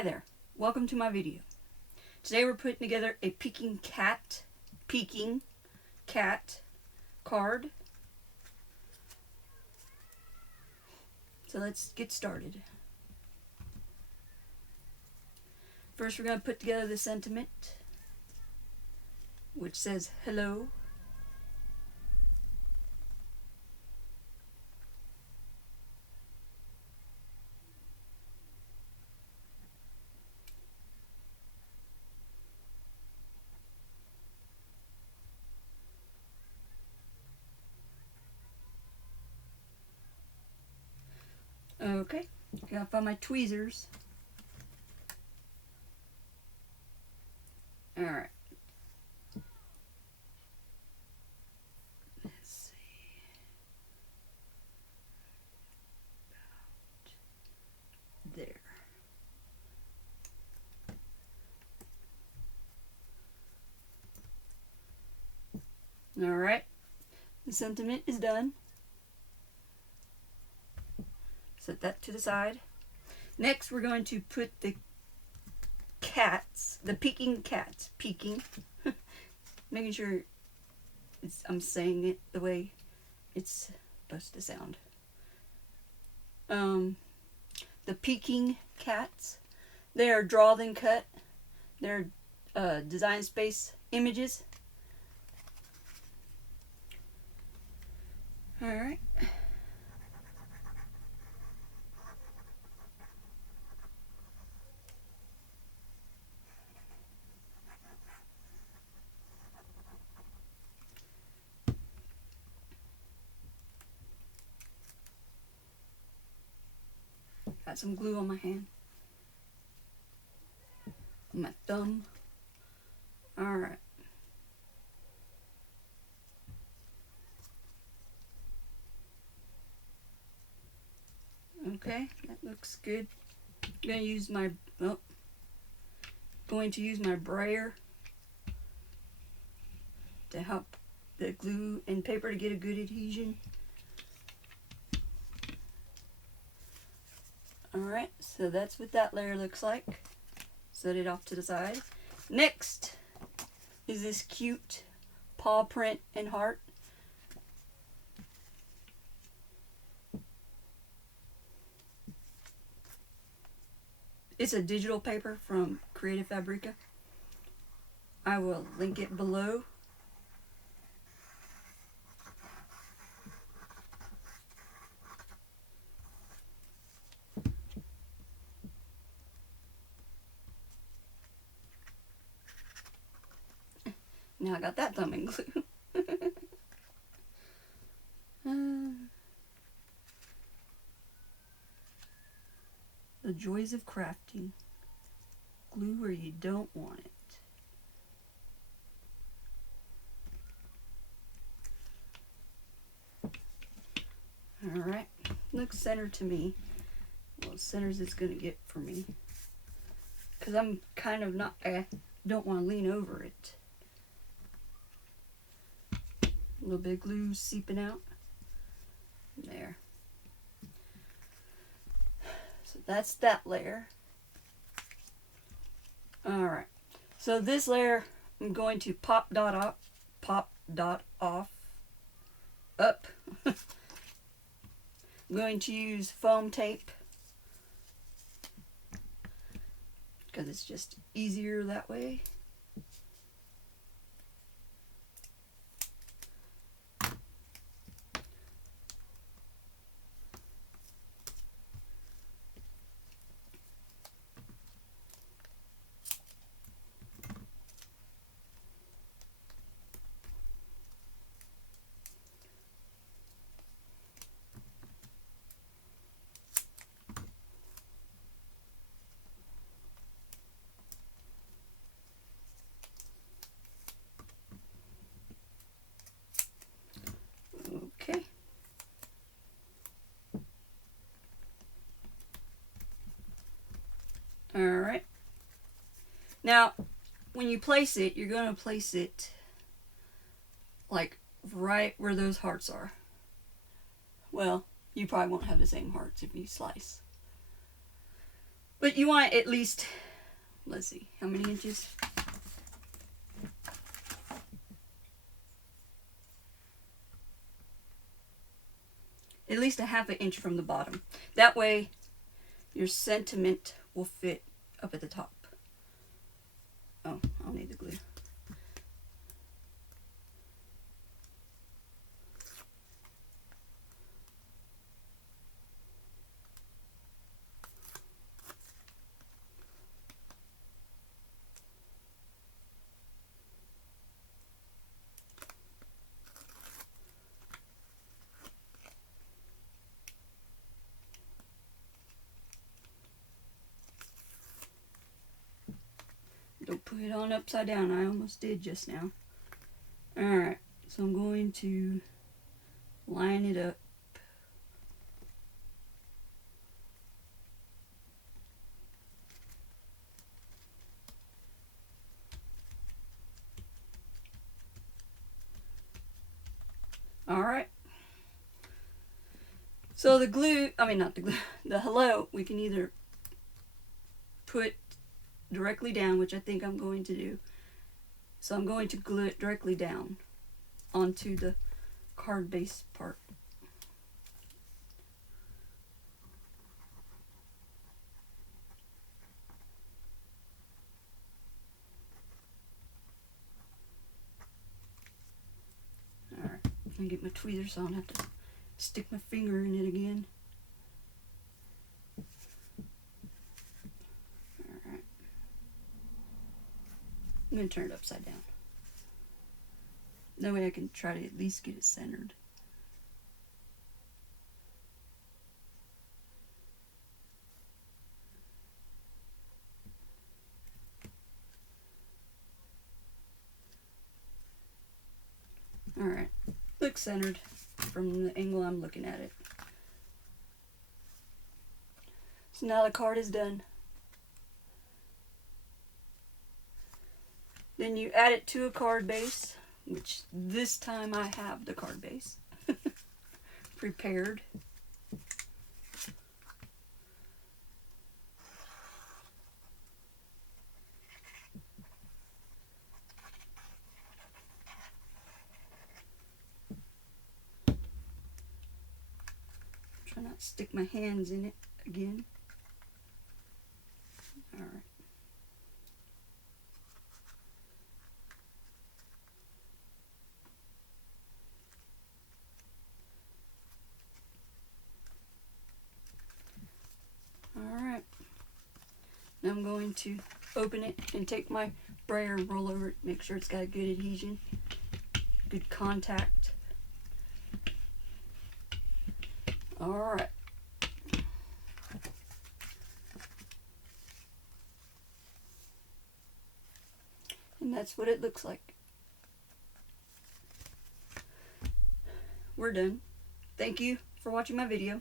Hi there, welcome to my video. Today we're putting together a peeking cat card. So let's get started. First we're going to put together the sentiment, which says hello. Okay, I gotta find my tweezers. Alright. Let's see. About there. Alright, the sentiment is done. Set that to the side. Next, we're going to put the peeking cats, making sure I'm saying it the way it's supposed to sound. The peeking cats, they are draw then cut. They're Design Space images. Alright. Got some glue on my hand. On my thumb. Alright. Okay, that looks good. I'm going to use my brayer to help the glue and paper to get a good adhesion. Alright, so that's what that layer looks like. Set it off to the side. Next is this cute paw print and heart. It's a digital paper from Cricut. I will link it below. Now I got that thumb in glue. The joys of crafting. Glue where you don't want it. Alright, looks center to me. Well, as center as it's going to get for me. Because I'm kind of not, I don't want to lean over it. A little bit of glue seeping out. There. So that's that layer. Alright. So this layer I'm going to pop dot off. Up. I'm going to use foam tape because it's just easier that way. Okay. Alright. Now, when you place it, you're going to place it like right where those hearts are. Well, you probably won't have the same hearts if you slice. But you want at least, let's see, how many inches? At least a half an inch from the bottom. That way your sentiment will fit up at the top. Oh, I'll need the glue. Don't put it on upside down. I almost did just now. Alright, so I'm going to line it up. Alright. So the glue, not the glue, the hello, we can either put directly down, which I think I'm going to do. So I'm going to glue it directly down onto the card base part. Alright, I'm going to get my tweezer so I don't have to stick my finger in it again. Alright. I'm going to turn it upside down. That way I can try to at least get it centered. Alright, looks centered from the angle I'm looking at it. So now the card is done. Then you add it to a card base, which this time I have the card base prepared. Try not to stick my hands in it again. Alright. Alright. Now I'm going to open it and take my brayer and roll over it, make sure it's got a good adhesion, good contact. Alright. And that's what it looks like. We're done. Thank you for watching my video.